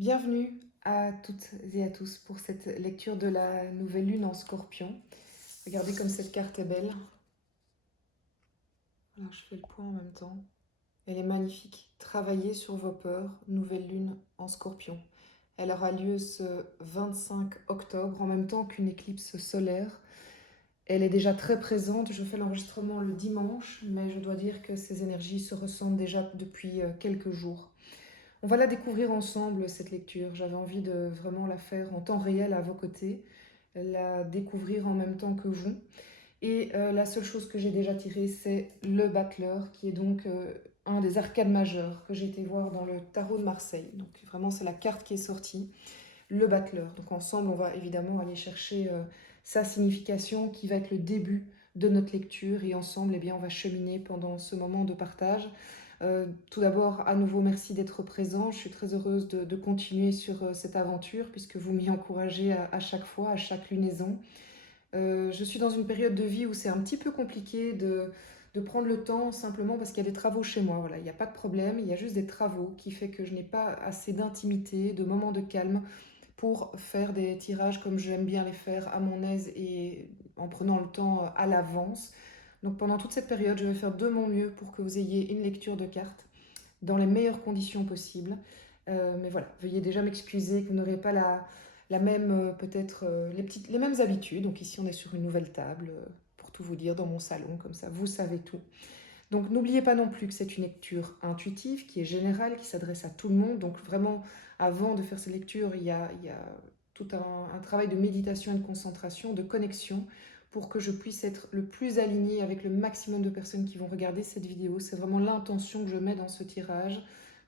Bienvenue à toutes et à tous pour cette lecture de la nouvelle lune en Scorpion. Regardez comme cette carte est belle. Alors je fais le point en même temps. Elle est magnifique. Travaillez sur vos peurs, nouvelle lune en Scorpion. Elle aura lieu ce 25 octobre en même temps qu'une éclipse solaire. Elle est déjà très présente. Je fais l'enregistrement le dimanche, mais je dois dire que ces énergies se ressentent déjà depuis quelques jours. On va la découvrir ensemble, cette lecture. J'avais envie de vraiment la faire en temps réel à vos côtés, la découvrir en même temps que vous. Et la seule chose que j'ai déjà tirée, c'est le battleur, qui est donc un des arcades majeurs que j'ai été voir dans le tarot de Marseille. Donc vraiment, c'est la carte qui est sortie, le battleur. Donc ensemble, on va évidemment aller chercher sa signification, qui va être le début de notre lecture. Et ensemble, eh bien, on va cheminer pendant ce moment de partage. Tout d'abord, à nouveau, merci d'être présent. Je suis très heureuse de continuer sur cette aventure, puisque vous m'y encouragez à chaque fois, à chaque lunaison. Je suis dans une période de vie où c'est un petit peu compliqué de prendre le temps, simplement parce qu'il y a des travaux chez moi. Voilà, il n'y a pas de problème, il y a juste des travaux qui fait que je n'ai pas assez d'intimité, de moments de calme pour faire des tirages comme j'aime bien les faire, à mon aise et en prenant le temps à l'avance. Donc pendant toute cette période, je vais faire de mon mieux pour que vous ayez une lecture de cartes dans les meilleures conditions possibles. Mais voilà, veuillez déjà m'excuser que vous n'aurez pas la même, peut-être, les mêmes habitudes. Donc ici, on est sur une nouvelle table, pour tout vous dire, dans mon salon, comme ça, vous savez tout. Donc n'oubliez pas non plus que c'est une lecture intuitive, qui est générale, qui s'adresse à tout le monde. Donc vraiment, avant de faire cette lecture, il y a tout un travail de méditation et de concentration, de connexion, pour que je puisse être le plus alignée avec le maximum de personnes qui vont regarder cette vidéo. C'est vraiment l'intention que je mets dans ce tirage.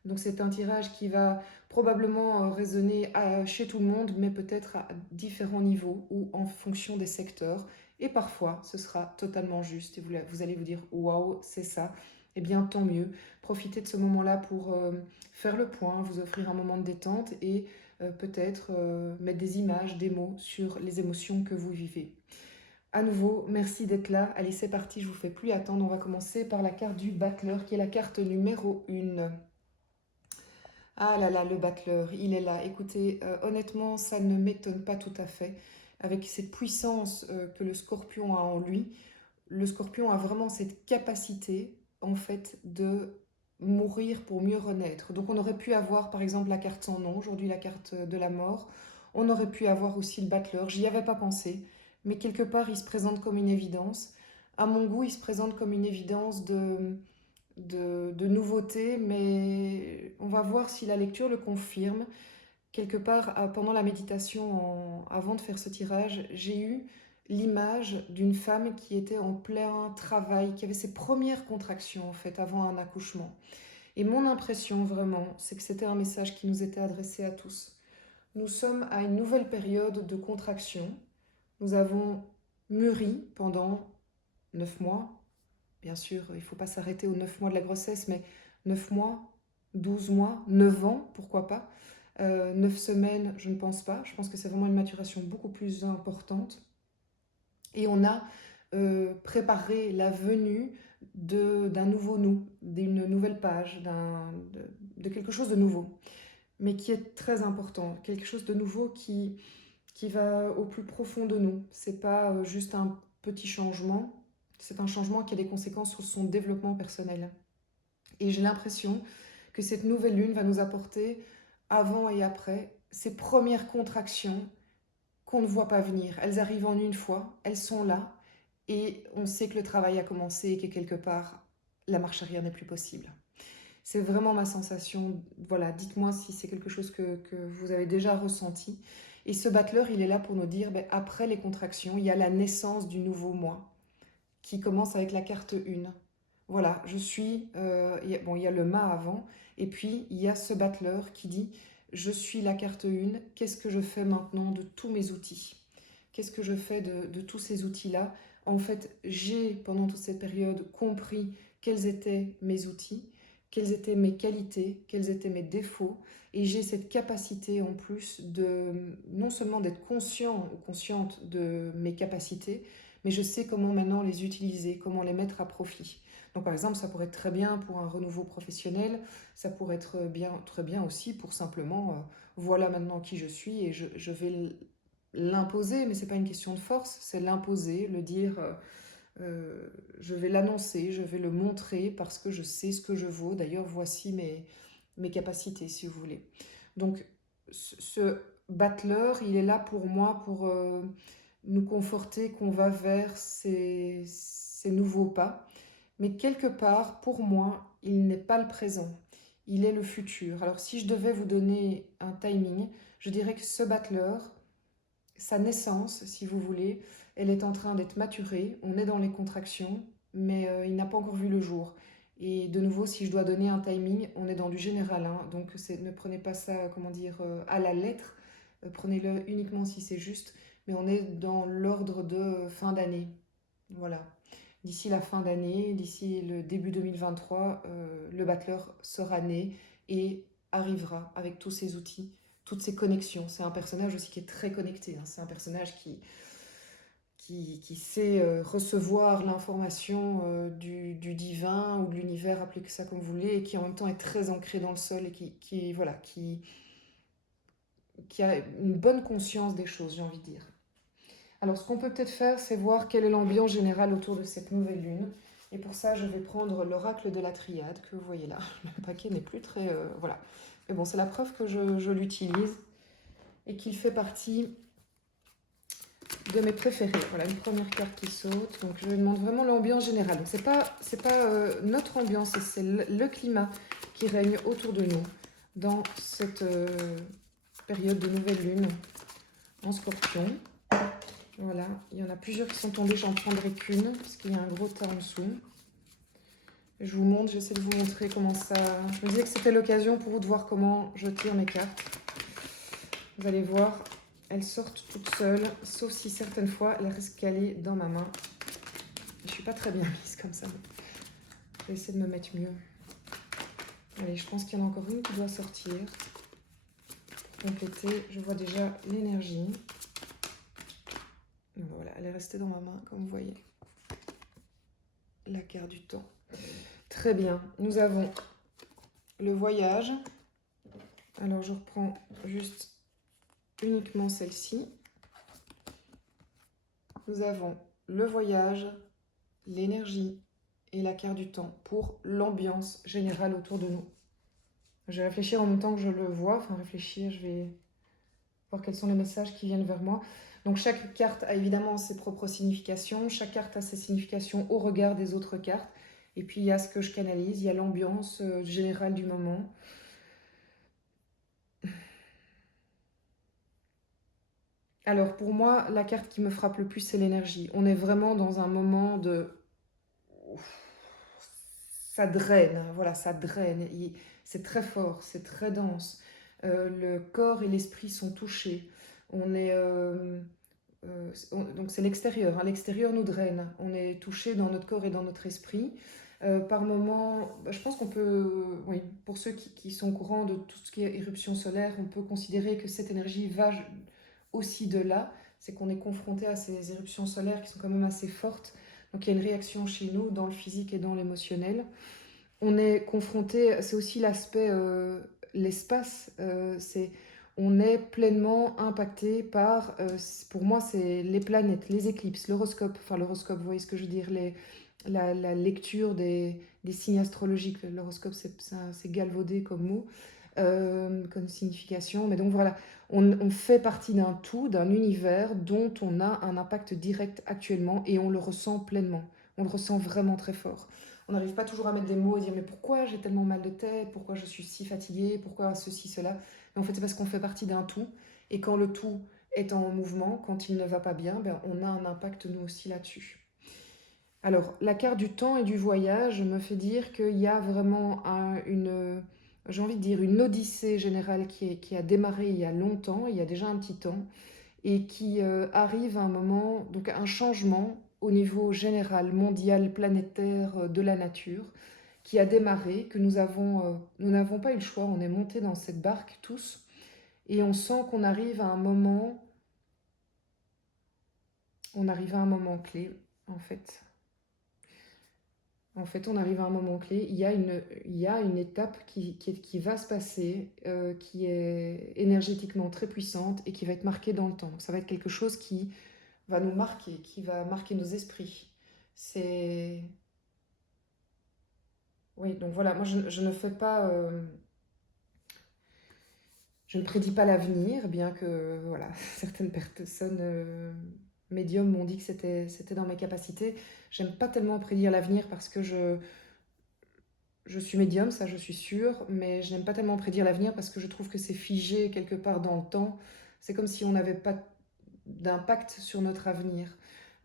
Donc c'est un tirage qui va probablement résonner chez tout le monde, mais peut-être à différents niveaux ou en fonction des secteurs. Et parfois, ce sera totalement juste et vous allez vous dire waouh, c'est ça. Eh bien, tant mieux. Profitez de ce moment-là pour faire le point, vous offrir un moment de détente et peut-être mettre des images, des mots sur les émotions que vous vivez. À nouveau, merci d'être là. Allez, c'est parti, je vous fais plus attendre. On va commencer par la carte du battleur, qui est la carte numéro 1. Ah là là, le battleur, il est là. Écoutez, honnêtement, ça ne m'étonne pas tout à fait. Avec cette puissance que le scorpion a en lui, le scorpion a vraiment cette capacité, en fait, de mourir pour mieux renaître. Donc on aurait pu avoir, par exemple, la carte sans nom, aujourd'hui la carte de la mort. On aurait pu avoir aussi le battleur. J'y avais pas pensé, mais quelque part, il se présente comme une évidence. À mon goût, il se présente comme une évidence de nouveauté, mais on va voir si la lecture le confirme. Quelque part, pendant la méditation, avant de faire ce tirage, j'ai eu l'image d'une femme qui était en plein travail, qui avait ses premières contractions en fait avant un accouchement. Et mon impression vraiment, c'est que c'était un message qui nous était adressé à tous. Nous sommes à une nouvelle période de contraction. Nous avons mûri pendant 9 mois. Bien sûr, il ne faut pas s'arrêter aux 9 mois de la grossesse, mais 9 mois, 12 mois, 9 ans, pourquoi pas. 9 semaines, je ne pense pas. Je pense que c'est vraiment une maturation beaucoup plus importante. Et on a préparé la venue d'un nouveau nous, d'une nouvelle page, de quelque chose de nouveau, mais qui est très important. Quelque chose de nouveau qui va au plus profond de nous. C'est pas juste un petit changement, c'est un changement qui a des conséquences sur son développement personnel. Et j'ai l'impression que cette nouvelle lune va nous apporter, avant et après, ces premières contractions qu'on ne voit pas venir. Elles arrivent en une fois, elles sont là, et on sait que le travail a commencé et que quelque part, la marche arrière n'est plus possible. C'est vraiment ma sensation. Voilà, dites-moi si c'est quelque chose que vous avez déjà ressenti. Et ce battleur, il est là pour nous dire, ben, après les contractions, il y a la naissance du nouveau moi, qui commence avec la carte 1. Voilà, je suis... bon, il y a le mât avant, et puis il y a ce battleur qui dit, je suis la carte 1, qu'est-ce que je fais maintenant de tous mes outils? Qu'est-ce que je fais de tous ces outils-là? En fait, j'ai, pendant toute cette période, compris quels étaient mes outils, quelles étaient mes qualités, quels étaient mes défauts, et j'ai cette capacité en plus de non seulement d'être conscient ou consciente de mes capacités, mais je sais comment maintenant les utiliser, comment les mettre à profit. Donc par exemple, ça pourrait être très bien pour un renouveau professionnel, ça pourrait être bien, très bien aussi pour simplement, voilà maintenant qui je suis et je vais l'imposer, mais c'est pas une question de force, c'est l'imposer, le dire, je vais l'annoncer, je vais le montrer parce que je sais ce que je vaux. D'ailleurs, voici mes capacités, si vous voulez. Donc, ce battleur, il est là pour moi, pour nous conforter qu'on va vers ces nouveaux pas. Mais quelque part, pour moi, il n'est pas le présent. Il est le futur. Alors, si je devais vous donner un timing, je dirais que ce battleur, sa naissance, si vous voulez, elle est en train d'être maturée. On est dans les contractions, mais il n'a pas encore vu le jour. Et de nouveau, si je dois donner un timing, on est dans du général, hein, donc ne prenez pas ça, comment dire, à la lettre. Prenez-le uniquement si c'est juste, mais on est dans l'ordre de fin d'année. Voilà. D'ici la fin d'année, d'ici le début 2023, le battleur sera né et arrivera avec tous ses outils, toutes ses connexions. C'est un personnage aussi qui est très connecté, hein. C'est un personnage qui sait recevoir l'information du divin ou de l'univers, appelez ça comme vous voulez, et qui en même temps est très ancré dans le sol et voilà, qui a une bonne conscience des choses, j'ai envie de dire. Alors, ce qu'on peut peut-être faire, c'est voir quelle est l'ambiance générale autour de cette nouvelle lune. Et pour ça, je vais prendre l'oracle de la triade que vous voyez là. Le paquet n'est plus très... voilà. Mais bon, c'est la preuve que je l'utilise et qu'il fait partie de mes préférés. Voilà, une première carte qui saute. Donc, je demande vraiment l'ambiance générale. Donc, c'est pas notre ambiance, c'est le climat qui règne autour de nous dans cette période de nouvelle lune en scorpion. Voilà, il y en a plusieurs qui sont tombés, j'en prendrai qu'une, parce qu'il y a un gros tas en dessous. Je vous montre, j'essaie de vous montrer comment ça... Je me disais que c'était l'occasion pour vous de voir comment je tire mes cartes. Vous allez voir, elles sortent toutes seules, sauf si certaines fois, elles restent calées dans ma main. Je ne suis pas très bien mise comme ça. Je vais essayer de me mettre mieux. Allez, je pense qu'il y en a encore une qui doit sortir. Pour compléter, je vois déjà l'énergie. Voilà, elle est restée dans ma main, comme vous voyez. La carte du temps. Très bien. Nous avons le voyage. Alors, je reprends juste uniquement celle-ci. Nous avons le voyage, l'énergie et la carte du temps pour l'ambiance générale autour de nous. Je vais réfléchir en même temps que je le vois. Enfin, réfléchir, je vais voir quels sont les messages qui viennent vers moi. Donc, chaque carte a évidemment ses propres significations. Chaque carte a ses significations au regard des autres cartes. Et puis, il y a ce que je canalise, il y a l'ambiance générale du moment. Alors, pour moi, la carte qui me frappe le plus, c'est l'énergie. On est vraiment dans un moment de... Ça draine, voilà, ça draine. C'est très fort, c'est très dense. Le corps et l'esprit sont touchés. On est... donc c'est l'extérieur, hein. L'extérieur nous draine. On est touché dans notre corps et dans notre esprit. Par moment, je pense qu'on peut, oui, pour ceux qui sont au courant de tout ce qui est éruption solaire, on peut considérer que cette énergie va aussi de là. C'est qu'on est confronté à ces éruptions solaires qui sont quand même assez fortes. Donc il y a une réaction chez nous dans le physique et dans l'émotionnel. On est confronté, c'est aussi l'aspect, l'espace, on est pleinement impacté par, pour moi, c'est les planètes, les éclipses, l'horoscope, enfin l'horoscope, vous voyez ce que je veux dire, la lecture des signes astrologiques. L'horoscope, c'est galvaudé comme mot, comme signification. Mais donc voilà, on fait partie d'un tout, d'un univers dont on a un impact direct actuellement et on le ressent pleinement. On le ressent vraiment très fort. On n'arrive pas toujours à mettre des mots et dire mais pourquoi j'ai tellement mal de tête, pourquoi je suis si fatiguée, pourquoi ceci, cela. Mais en fait, c'est parce qu'on fait partie d'un tout. Et quand le tout est en mouvement, quand il ne va pas bien, ben, on a un impact nous aussi là-dessus. Alors, la carte du temps et du voyage me fait dire qu'il y a vraiment j'ai envie de dire, une odyssée générale qui a démarré il y a longtemps, il y a déjà un petit temps, et qui arrive à un moment, donc un changement au niveau général, mondial, planétaire de la nature, qui a démarré, que nous n'avons pas eu le choix, on est monté dans cette barque tous, et on sent qu'on arrive à un moment, on arrive à un moment clé, en fait. En fait, on arrive à un moment clé. Il y a une étape qui va se passer, qui est énergétiquement très puissante et qui va être marquée dans le temps. Ça va être quelque chose qui va nous marquer, qui va marquer nos esprits. C'est... Oui, donc voilà, moi je ne fais pas... je ne prédis pas l'avenir, bien que voilà, certaines personnes médiums m'ont dit que c'était dans mes capacités. J'aime pas tellement prédire l'avenir parce que je suis médium, ça je suis sûre, mais je n'aime pas tellement prédire l'avenir parce que je trouve que c'est figé quelque part dans le temps. C'est comme si on n'avait pas d'impact sur notre avenir.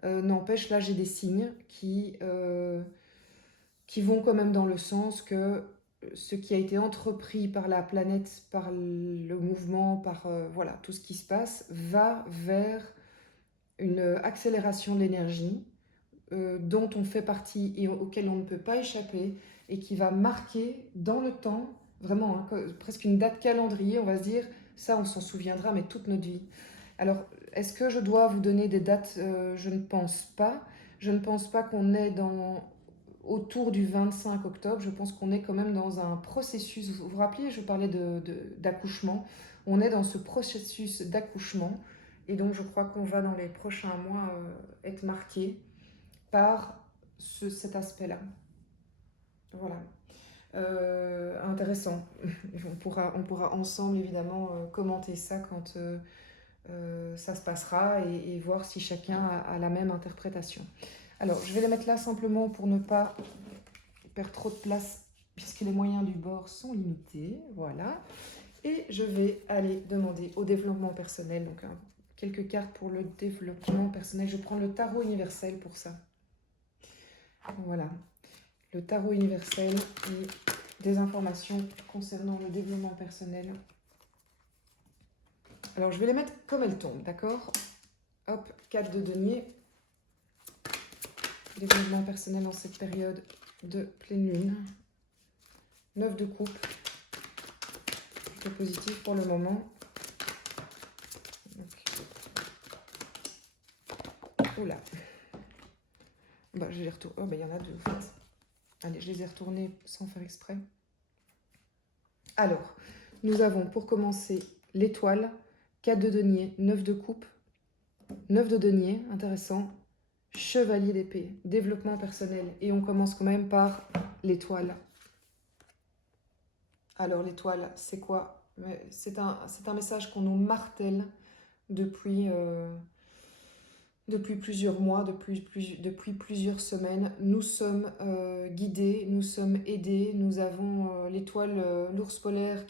N'empêche, là j'ai des signes qui vont quand même dans le sens que ce qui a été entrepris par la planète, par le mouvement, par voilà, tout ce qui se passe, va vers une accélération de l'énergie dont on fait partie et auquel on ne peut pas échapper et qui va marquer dans le temps, vraiment, hein, presque une date calendrier, on va se dire, ça on s'en souviendra, mais toute notre vie. Alors, est-ce que je dois vous donner des dates? Je ne pense pas. Je ne pense pas qu'on est autour du 25 octobre. Je pense qu'on est quand même dans un processus. Vous vous rappelez, je parlais d'accouchement. On est dans ce processus d'accouchement. Et donc, je crois qu'on va dans les prochains mois être marqué par cet aspect-là. Voilà. Intéressant. On pourra ensemble, évidemment, commenter ça quand ça se passera et voir si chacun a la même interprétation. Alors, je vais les mettre là simplement pour ne pas perdre trop de place puisque les moyens du bord sont limités. Voilà. Et je vais aller demander au développement personnel, donc quelques cartes pour le développement personnel. Je prends le tarot universel pour ça. Voilà. Le tarot universel et des informations concernant le développement personnel. Alors, je vais les mettre comme elles tombent, d'accord? Hop, 4 de denier. Développement personnel dans cette période de pleine lune. 9 de coupe. Plutôt positif pour le moment. Oula. Bah, je les retourne. Oh, bah, il y en a deux en fait. Allez, je les ai retournés sans faire exprès. Alors, nous avons pour commencer l'étoile, 4 de denier, 9 de coupe, 9 de denier, intéressant, chevalier d'épée, développement personnel. Et on commence quand même par l'étoile. Alors, l'étoile, c'est quoi? C'est un message qu'on nous martèle depuis plusieurs mois, depuis plusieurs semaines. Nous sommes guidés, nous sommes aidés, nous avons l'étoile, l'ours polaire,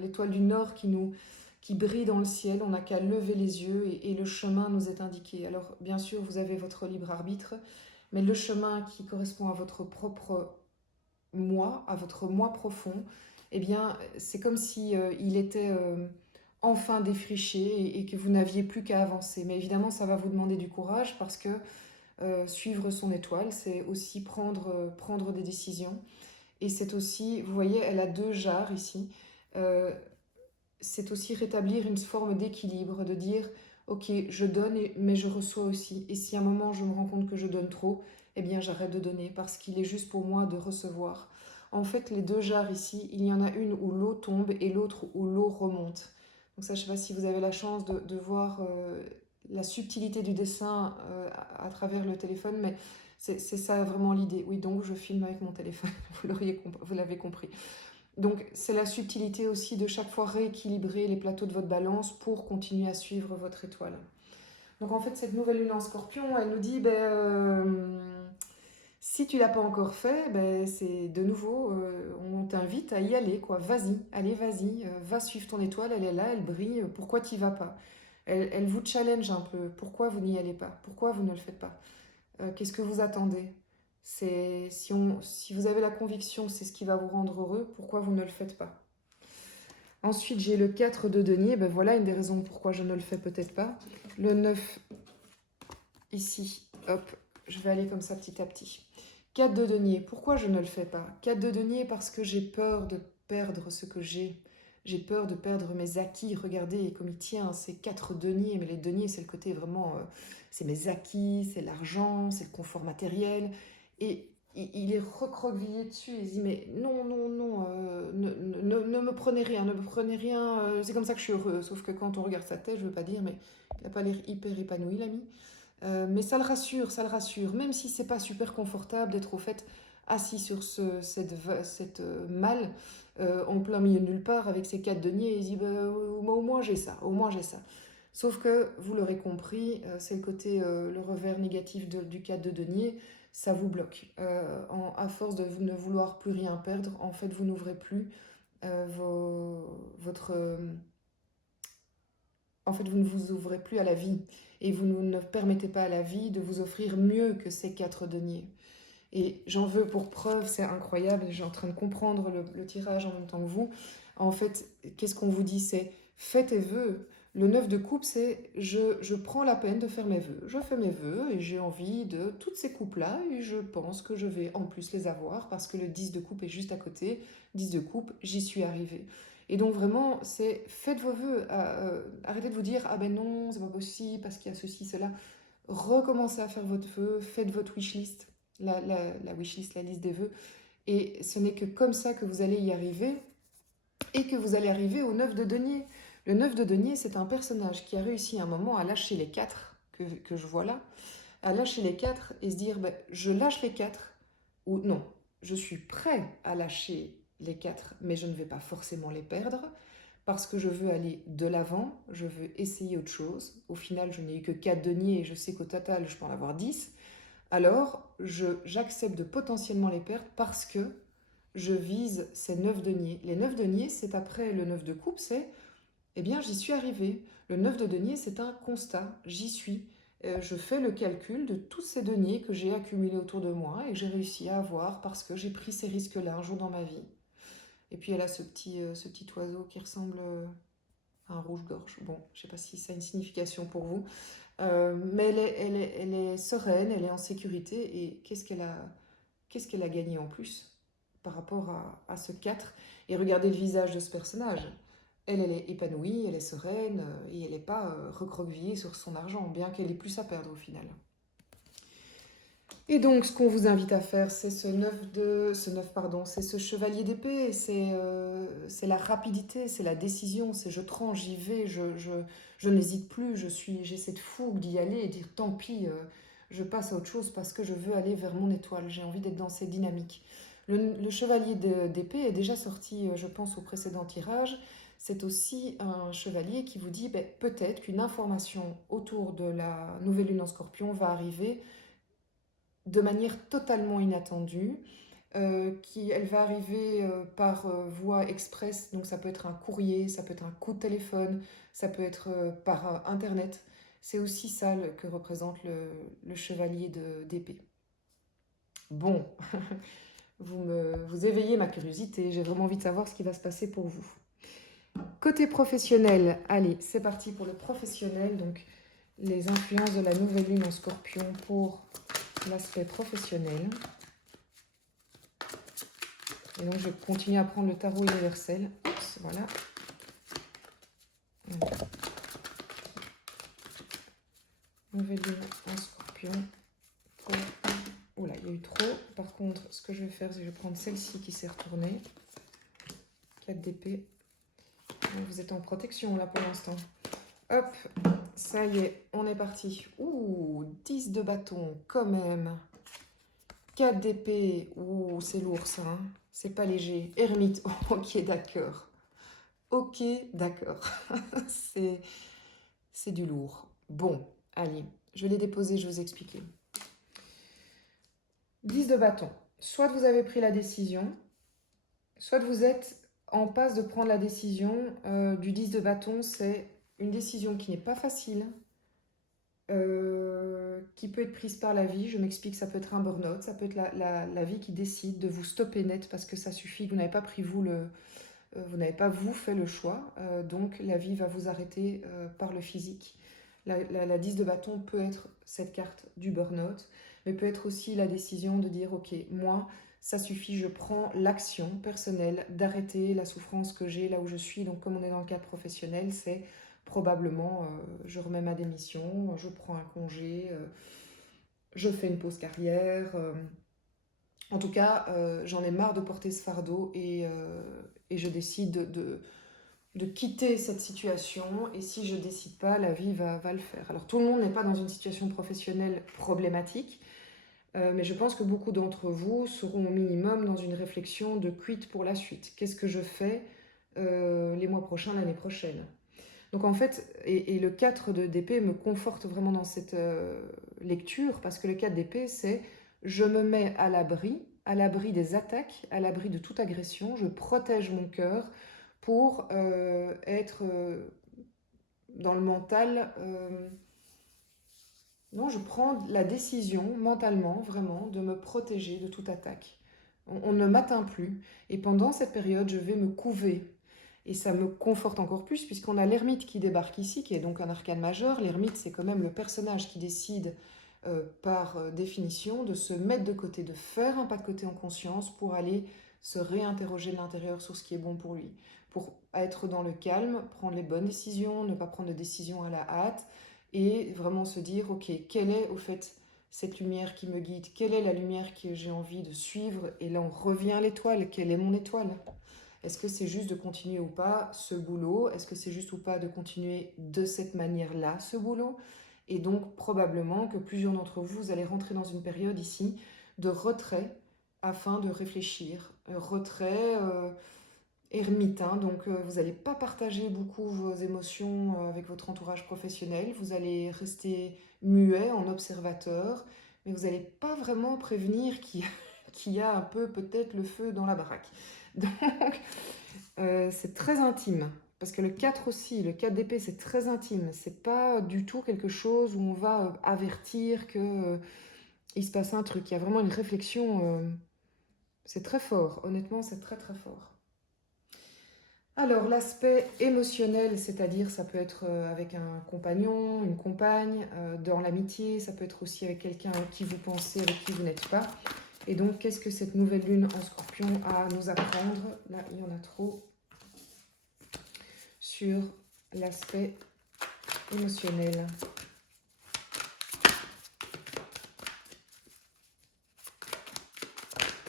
l'étoile du Nord qui brille dans le ciel. On n'a qu'à lever les yeux et le chemin nous est indiqué. Alors bien sûr, vous avez votre libre arbitre, mais le chemin qui correspond à votre propre moi, à votre moi profond, eh bien, c'est comme si il était enfin défriché et que vous n'aviez plus qu'à avancer. Mais évidemment, ça va vous demander du courage parce que suivre son étoile, c'est aussi prendre des décisions. Et c'est aussi, vous voyez, elle a deux jarres ici. Euh, c'est aussi rétablir une forme d'équilibre, de dire, ok, je donne, mais je reçois aussi. Et si à un moment je me rends compte que je donne trop, eh bien j'arrête de donner parce qu'il est juste pour moi de recevoir. En fait, les deux jarres ici, il y en a une où l'eau tombe et l'autre où l'eau remonte. Donc ça, je ne sais pas si vous avez la chance de voir la subtilité du dessin à travers le téléphone, mais c'est ça vraiment l'idée. Oui, donc je filme avec mon téléphone, vous l'avez compris. Donc c'est la subtilité aussi de chaque fois rééquilibrer les plateaux de votre balance pour continuer à suivre votre étoile. Donc en fait cette nouvelle lune en scorpion, elle nous dit, si tu l'as pas encore fait, c'est de nouveau, on t'invite à y aller, quoi. Vas-y, allez, vas-y, va suivre ton étoile, elle est là, elle brille, pourquoi tu n'y vas pas? Elle vous challenge un peu, pourquoi vous n'y allez pas? Pourquoi vous ne le faites pas? Qu'est-ce que vous attendez? Si vous avez la conviction que c'est ce qui va vous rendre heureux, pourquoi vous ne le faites pas? Ensuite, j'ai le 4 de denier. Ben voilà une des raisons pourquoi je ne le fais peut-être pas. Le 9, ici, hop, je vais aller comme ça petit à petit. 4 de denier, pourquoi je ne le fais pas? 4 de denier parce que j'ai peur de perdre ce que j'ai. J'ai peur de perdre mes acquis. Regardez comme il tient, c'est 4 deniers. Mais les deniers, c'est le côté vraiment... c'est mes acquis, c'est l'argent, c'est le confort matériel. Et il est recroquevillé dessus, il se dit mais non, non, non, ne me prenez rien, ne me prenez rien, c'est comme ça que je suis heureux. Sauf que quand on regarde sa tête, je veux pas dire, mais il n'a pas l'air hyper épanoui, l'ami. Mais ça le rassure, ça le rassure. Même si c'est pas super confortable d'être au fait assis sur cette malle en plein milieu de nulle part avec ses quatre deniers, et il dit bah, au moins j'ai ça, au moins j'ai ça. Sauf que, vous l'aurez compris, c'est le côté, le revers négatif du cadre de denier, ça vous bloque. À force de ne vouloir plus rien perdre, en fait, vous n'ouvrez plus votre... en fait, vous ne vous ouvrez plus à la vie et vous ne permettez pas à la vie de vous offrir mieux que ces quatre deniers. Et j'en veux pour preuve, c'est incroyable, j'ai en train de comprendre le tirage en même temps que vous. En fait, qu'est-ce qu'on vous dit? C'est faites tes vœux. Le 9 de coupe, c'est je prends la peine de faire mes vœux. Je fais mes vœux et j'ai envie de toutes ces coupes-là et je pense que je vais en plus les avoir parce que le 10 de coupe est juste à côté. 10 de coupe, j'y suis arrivée. Et donc vraiment, c'est faites vos vœux. Arrêtez de vous dire, ah ben non, c'est pas possible parce qu'il y a ceci, cela. Recommencez à faire votre vœu, faites votre wishlist, la wishlist, la liste des vœux. Et ce n'est que comme ça que vous allez y arriver et que vous allez arriver au 9 de denier. Le 9 de denier, c'est un personnage qui a réussi à un moment à lâcher les 4 que je vois là, à lâcher les 4 et se dire ben, je lâche les 4 ou non, je suis prêt à lâcher les 4 mais je ne vais pas forcément les perdre parce que je veux aller de l'avant, je veux essayer autre chose. Au final, je n'ai eu que 4 deniers et je sais qu'au total, je peux en avoir 10. Alors, j'accepte de potentiellement les perdre parce que je vise ces 9 deniers. Les 9 deniers, c'est après le 9 de coupe, c'est, eh bien, j'y suis arrivé. Le 9 de denier, c'est un constat, j'y suis. Je fais le calcul de tous ces deniers que j'ai accumulés autour de moi et que j'ai réussi à avoir parce que j'ai pris ces risques-là un jour dans ma vie. Et puis elle a ce petit oiseau qui ressemble à un rouge-gorge. Bon, je ne sais pas si ça a une signification pour vous. Mais elle est sereine, elle est en sécurité. Et qu'est-ce qu'elle a gagné en plus par rapport à ce 4? Et regardez le visage de ce personnage. Elle est épanouie, elle est sereine et elle n'est pas recroquevillée sur son argent, bien qu'elle ait plus à perdre au final. Et donc, ce qu'on vous invite à faire, c'est c'est ce chevalier d'épée, c'est la rapidité, c'est la décision, c'est je tranche, j'y vais, je n'hésite plus, j'ai cette fougue d'y aller et dire tant pis, je passe à autre chose parce que je veux aller vers mon étoile, j'ai envie d'être dans ces dynamiques. Le chevalier d'épée est déjà sorti, je pense, au précédent tirage. C'est aussi un chevalier qui vous dit ben, peut-être qu'une information autour de la nouvelle lune en scorpion va arriver de manière totalement inattendue, elle va arriver par voie express, donc ça peut être un courrier, ça peut être un coup de téléphone, ça peut être par Internet. C'est aussi ça que représente le chevalier d'épée. Bon, vous éveillez ma curiosité, j'ai vraiment envie de savoir ce qui va se passer pour vous. Côté professionnel, allez, c'est parti pour le professionnel, donc les influences de la nouvelle lune en scorpion pour l'aspect professionnel. Et donc, je continue à prendre le tarot universel. Oups, voilà. Nouvelle lune en scorpion. Oula, il y a eu trop. Par contre, ce que je vais faire, c'est que je vais prendre celle-ci qui s'est retournée. 4 d'épée. Vous êtes en protection là pour l'instant. Hop, ça y est, on est parti. Ouh, 10 de bâton quand même. 4 d'épée. Ouh, c'est lourd ça. Hein. C'est pas léger. Ermite. Ok, d'accord. Ok, d'accord. C'est du lourd. Bon, allez, je vais les déposer, je vais vous expliquer. 10 de bâton. Soit vous avez pris la décision, soit vous êtes en passe de prendre la décision. Du 10 de bâton, c'est une décision qui n'est pas facile, qui peut être prise par la vie. Je m'explique, ça peut être un burn-out, ça peut être la vie qui décide de vous stopper net parce que ça suffit, vous n'avez pas pris vous fait le choix, donc la vie va vous arrêter par le physique. La 10 de bâton peut être cette carte du burn-out, mais peut être aussi la décision de dire ok, moi, ça suffit, je prends l'action personnelle d'arrêter la souffrance que j'ai là où je suis. Donc comme on est dans le cadre professionnel, c'est probablement je remets ma démission, je prends un congé, je fais une pause carrière, En tout cas, j'en ai marre de porter ce fardeau et je décide de quitter cette situation. Et si je décide pas, la vie va le faire. Alors tout le monde n'est pas dans une situation professionnelle problématique, mais je pense que beaucoup d'entre vous seront au minimum dans une réflexion de quid pour la suite. Qu'est-ce que je fais les mois prochains, l'année prochaine? Donc en fait, et le 4 d'épée me conforte vraiment dans cette lecture, parce que le 4 d'épée, c'est je me mets à l'abri des attaques, à l'abri de toute agression, je protège mon cœur pour être dans le mental. Non, je prends la décision mentalement, vraiment, de me protéger de toute attaque. On ne m'atteint plus, et pendant cette période, je vais me couver. Et ça me conforte encore plus, puisqu'on a l'ermite qui débarque ici, qui est donc un arcane majeur. L'ermite, c'est quand même le personnage qui décide, par définition, de se mettre de côté, de faire un pas de côté en conscience pour aller se réinterroger de l'intérieur sur ce qui est bon pour lui. Pour être dans le calme, prendre les bonnes décisions, ne pas prendre de décisions à la hâte, et vraiment se dire, ok, quelle est au fait cette lumière qui me guide? Quelle est la lumière que j'ai envie de suivre? Et là, on revient à l'étoile. Quelle est mon étoile? Est-ce que c'est juste de continuer ou pas ce boulot? Est-ce que c'est juste ou pas de continuer de cette manière-là ce boulot? Et donc probablement que plusieurs d'entre vous, vous allez rentrer dans une période ici de retrait afin de réfléchir. Retrait ermitain, donc vous n'allez pas partager beaucoup vos émotions avec votre entourage professionnel, vous allez rester muet en observateur, mais vous n'allez pas vraiment prévenir qu'il y a un peu peut-être le feu dans la baraque. Donc, c'est très intime. Parce que le 4 aussi, le 4 d'épée, c'est très intime. C'est pas du tout quelque chose où on va avertir que il se passe un truc. Il y a vraiment une réflexion. C'est très fort. Honnêtement, c'est très très fort. Alors, l'aspect émotionnel, c'est-à-dire ça peut être avec un compagnon, une compagne, dans l'amitié, ça peut être aussi avec quelqu'un avec qui vous pensez, avec qui vous n'êtes pas. Et donc, qu'est-ce que cette nouvelle lune en Scorpion a à nous apprendre? Là, il y en a trop. Sur l'aspect émotionnel.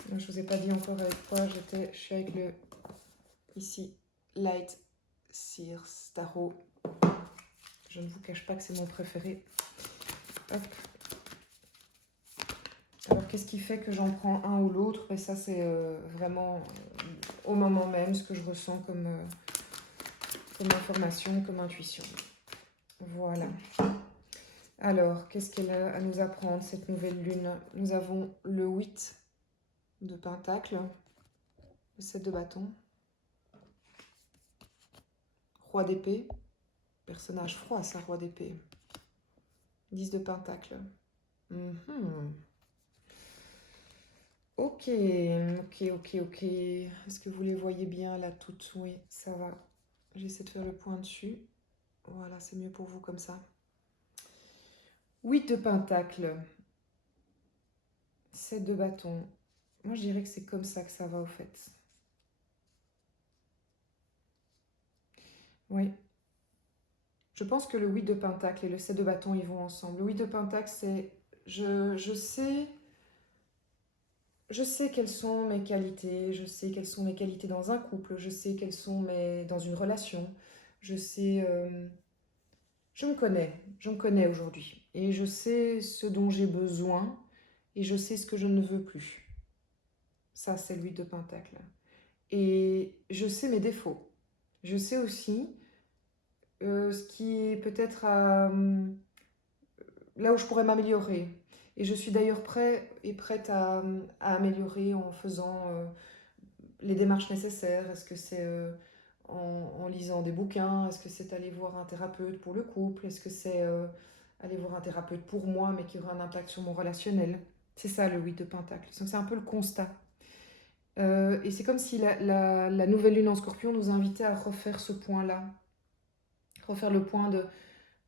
Je ne vous ai pas dit encore avec quoi je suis avec le, ici, Light Sears Tarot. Je ne vous cache pas que c'est mon préféré. Hop. Alors, qu'est-ce qui fait que j'en prends un ou l'autre? Et ça, c'est vraiment au moment même ce que je ressens comme information, comme intuition. Voilà. Alors, qu'est-ce qu'elle a à nous apprendre, cette nouvelle lune? Nous avons le 8 de Pentacle, le 7 de bâton, Roi d'épée, personnage froid ça, Roi d'épée, 10 de Pentacle. Ok, ok. Est-ce que vous les voyez bien là toutes? Oui, ça va. J'essaie de faire le point dessus. Voilà, c'est mieux pour vous comme ça. 8 de Pentacle, 7 de bâton. Moi, je dirais que c'est comme ça que ça va au fait. Oui. Je pense que le 8 de Pentacle et le 7 de bâton, ils vont ensemble. Le 8 de Pentacle, c'est... Je sais quelles sont mes qualités, je sais quelles sont mes qualités dans un couple, je sais quelles sont mes... dans une relation, je sais... je me connais aujourd'hui. Et je sais ce dont j'ai besoin et je sais ce que je ne veux plus. Ça, c'est le 8 de Pentacle. Et je sais mes défauts. Je sais aussi ce qui est peut-être là où je pourrais m'améliorer. Et je suis d'ailleurs prête à améliorer en faisant les démarches nécessaires. Est-ce que c'est en lisant des bouquins? Est-ce que c'est aller voir un thérapeute pour le couple? Est-ce que c'est aller voir un thérapeute pour moi, mais qui aura un impact sur mon relationnel? C'est ça le 8 de Pentacle. Donc c'est un peu le constat. Et c'est comme si la nouvelle lune en Scorpion nous invitait à refaire ce point-là. Refaire le point de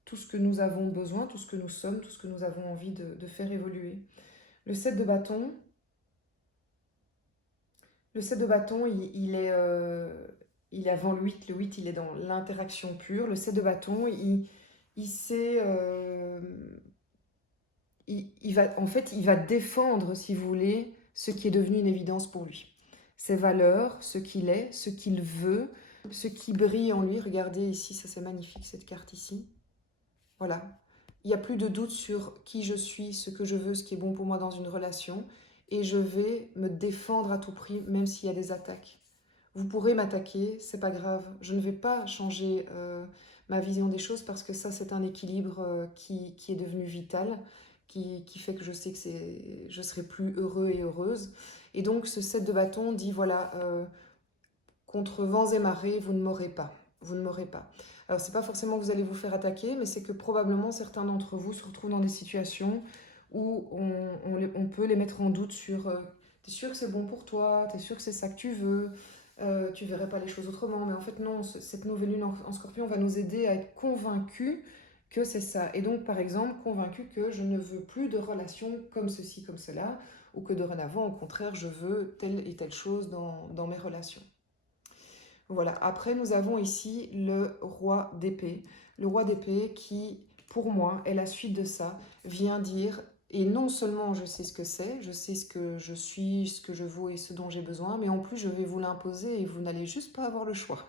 tout ce que nous avons besoin, tout ce que nous sommes, tout ce que nous avons envie de faire évoluer. Le 7 de bâton, il est avant le 8. Le 8, il est dans l'interaction pure. Le 7 de bâton, il sait... en fait, il va défendre, si vous voulez, ce qui est devenu une évidence pour lui. Ses valeurs, ce qu'il est, ce qu'il veut, ce qui brille en lui. Regardez ici, ça c'est magnifique cette carte ici. Voilà. Il n'y a plus de doute sur qui je suis, ce que je veux, ce qui est bon pour moi dans une relation. Et je vais me défendre à tout prix, même s'il y a des attaques. Vous pourrez m'attaquer, c'est pas grave. Je ne vais pas changer ma vision des choses parce que ça, c'est un équilibre qui est devenu vital, qui fait que je sais que je serai plus heureux et heureuse. Et donc, ce 7 de bâton dit, voilà, contre vents et marées, vous ne m'aurez pas. Vous ne m'aurez pas. Alors, c'est pas forcément que vous allez vous faire attaquer, mais c'est que probablement certains d'entre vous se retrouvent dans des situations où on peut les mettre en doute sur t'es sûr que c'est bon pour toi, t'es sûr que c'est ça que tu veux, tu verrais pas les choses autrement. Mais en fait, non, cette nouvelle lune en Scorpion va nous aider à être convaincus que c'est ça. Et donc, par exemple, convaincus que je ne veux plus de relations comme ceci, comme cela, ou que dorénavant, au contraire, je veux telle et telle chose dans mes relations. Voilà, après nous avons ici le roi d'épée. Le roi d'épée qui, pour moi, est la suite de ça, vient dire, et non seulement je sais ce que c'est, je sais ce que je suis, ce que je vaux et ce dont j'ai besoin, mais en plus je vais vous l'imposer et vous n'allez juste pas avoir le choix.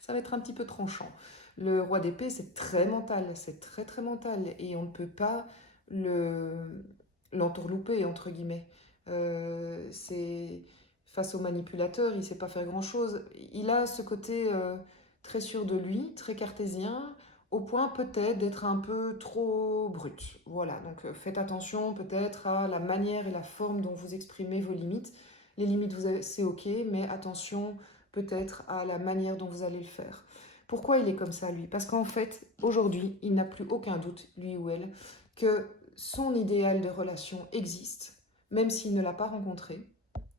Ça va être un petit peu tranchant. Le roi d'épée, c'est très mental, c'est très très mental, et on ne peut pas l'entourlouper, entre guillemets. C'est face au manipulateur, il ne sait pas faire grand-chose. Il a ce côté très sûr de lui, très cartésien, au point peut-être d'être un peu trop brut. Voilà, donc faites attention peut-être à la manière et la forme dont vous exprimez vos limites. Les limites, c'est ok, mais attention peut-être à la manière dont vous allez le faire. Pourquoi il est comme ça, lui? Parce qu'en fait, aujourd'hui, il n'a plus aucun doute, lui ou elle, que son idéal de relation existe, même s'il ne l'a pas rencontré.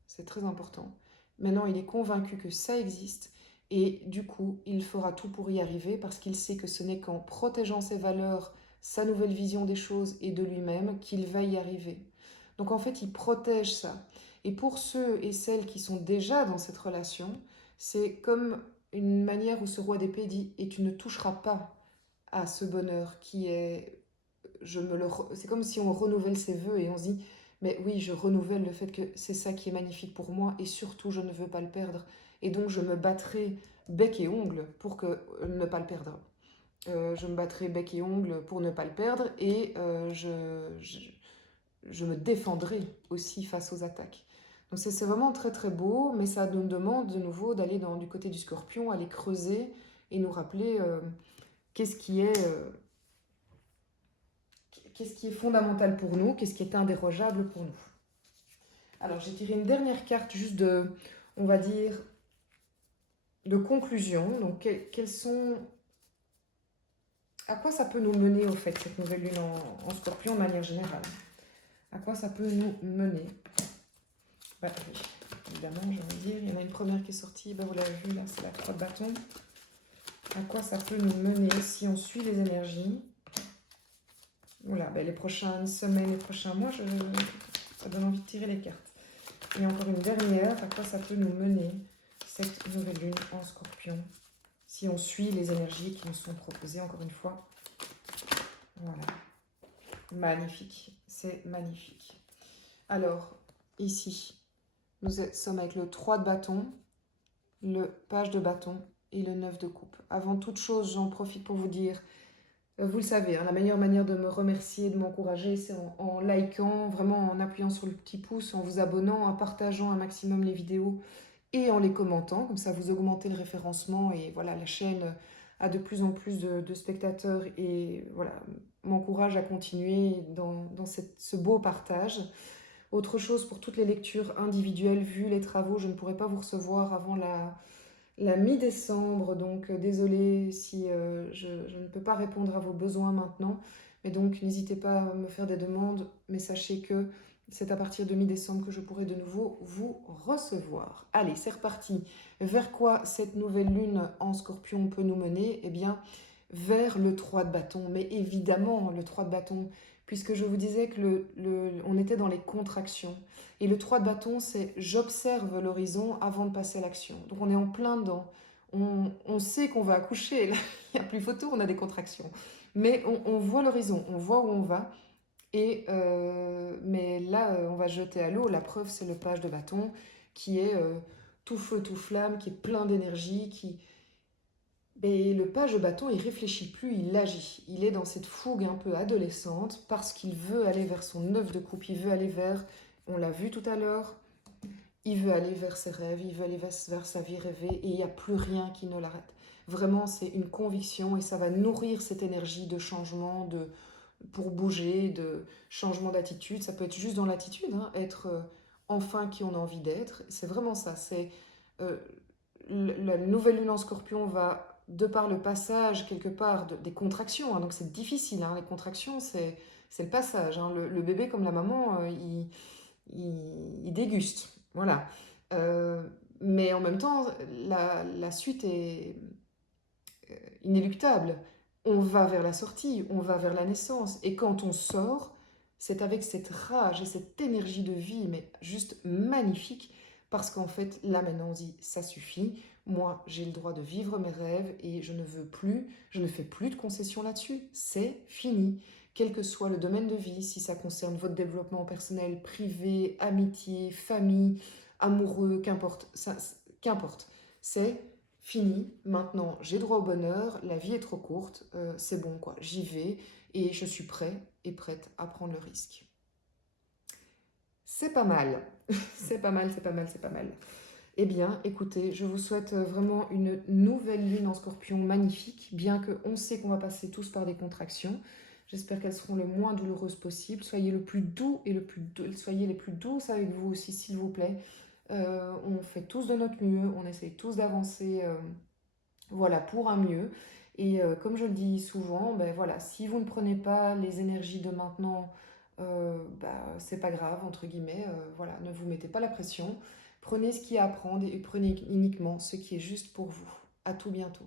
C'est très important. Maintenant, il est convaincu que ça existe et du coup, il fera tout pour y arriver parce qu'il sait que ce n'est qu'en protégeant ses valeurs, sa nouvelle vision des choses et de lui-même qu'il va y arriver. Donc en fait, il protège ça. Et pour ceux et celles qui sont déjà dans cette relation, c'est comme une manière où ce roi d'épée dit « et tu ne toucheras pas à ce bonheur qui est c'est comme si on renouvelle ses vœux et on se dit mais oui, je renouvelle le fait que c'est ça qui est magnifique pour moi et surtout je ne veux pas le perdre et donc je me battrai bec et ongle pour ne pas le perdre. Je me battrai bec et ongle pour ne pas le perdre et je me défendrai aussi face aux attaques. Donc c'est vraiment très très beau, mais ça nous demande de nouveau d'aller du côté du Scorpion, aller creuser et nous rappeler qu'est-ce qui est fondamental pour nous, qu'est-ce qui est indérogeable pour nous. Alors j'ai tiré une dernière carte juste on va dire, de conclusion. Donc quels sont... À quoi ça peut nous mener au fait, cette nouvelle lune en Scorpion de manière générale? À quoi ça peut nous mener? Oui, évidemment, je vais dire, il y en a une première qui est sortie, vous l'avez vu, là c'est la 3 de bâton. À quoi ça peut nous mener si on suit les énergies? Voilà, les prochaines semaines, les prochains mois, ça donne envie de tirer les cartes. Et encore une dernière, à quoi ça peut nous mener, cette nouvelle lune en Scorpion, si on suit les énergies qui nous sont proposées, encore une fois. Voilà. Magnifique, c'est magnifique. Alors, ici, nous sommes avec le 3 de bâton, le page de bâton et le 9 de coupe. Avant toute chose, j'en profite pour vous dire... Vous le savez, la meilleure manière de me remercier, de m'encourager, c'est en likant, vraiment en appuyant sur le petit pouce, en vous abonnant, en partageant un maximum les vidéos et en les commentant. Comme ça, vous augmentez le référencement et voilà, la chaîne a de plus en plus de spectateurs et voilà, m'encourage à continuer dans ce beau partage. Autre chose, pour toutes les lectures individuelles, vu les travaux, je ne pourrai pas vous recevoir avant la mi-décembre, donc désolée si je ne peux pas répondre à vos besoins maintenant, mais donc n'hésitez pas à me faire des demandes, mais sachez que c'est à partir de mi-décembre que je pourrai de nouveau vous recevoir. Allez, c'est reparti. Vers quoi cette nouvelle lune en Scorpion peut nous mener? Eh bien, vers le 3 de bâton, mais évidemment le 3 de bâton, puisque je vous disais que on était dans les contractions. Et le 3 de bâton, c'est j'observe l'horizon avant de passer à l'action. Donc on est en plein dedans. On sait qu'on va accoucher, là, il n'y a plus photo, on a des contractions. Mais on voit l'horizon, on voit où on va. Mais là, on va se jeter à l'eau. La preuve, c'est le page de bâton qui est tout feu, tout flamme, qui est plein d'énergie, qui... Et le page de bâton, il réfléchit plus, il agit. Il est dans cette fougue un peu adolescente parce qu'il veut aller vers son œuf de coupe, il veut aller vers, on l'a vu tout à l'heure, il veut aller vers ses rêves, il veut aller vers sa vie rêvée et il n'y a plus rien qui ne l'arrête. Vraiment, c'est une conviction et ça va nourrir cette énergie de changement, pour bouger, de changement d'attitude. Ça peut être juste dans l'attitude, hein, être enfin qui on a envie d'être. C'est vraiment ça. C'est euh, la nouvelle lune en Scorpion va, de par le passage quelque part des contractions, hein, donc c'est difficile. Hein, les contractions, c'est le passage. Hein, le bébé comme la maman, il déguste. Voilà. Euh, mais en même temps, la suite est inéluctable. On va vers la sortie, on va vers la naissance. Et quand on sort, c'est avec cette rage et cette énergie de vie, mais juste magnifique, parce qu'en fait, là maintenant, on dit, ça suffit. Moi, j'ai le droit de vivre mes rêves et je ne veux plus, je ne fais plus de concessions là-dessus. C'est fini. Quel que soit le domaine de vie, si ça concerne votre développement personnel, privé, amitié, famille, amoureux, qu'importe, qu'importe. C'est fini, maintenant j'ai droit au bonheur, la vie est trop courte, c'est bon quoi, j'y vais et je suis prêt et prête à prendre le risque. C'est pas mal, c'est pas mal, c'est pas mal, c'est pas mal. Eh bien, écoutez, je vous souhaite vraiment une nouvelle lune en Scorpion magnifique, bien que on sait qu'on va passer tous par des contractions. J'espère qu'elles seront le moins douloureuses possible. Soyez le plus doux et soyez les plus douces avec vous aussi, s'il vous plaît. On fait tous de notre mieux, on essaye tous d'avancer. Voilà, pour un mieux. Et comme je le dis souvent, ben voilà, si vous ne prenez pas les énergies de maintenant, c'est pas grave, entre guillemets, voilà, ne vous mettez pas la pression. Prenez ce qu'il y a à prendre et prenez uniquement ce qui est juste pour vous. À tout bientôt.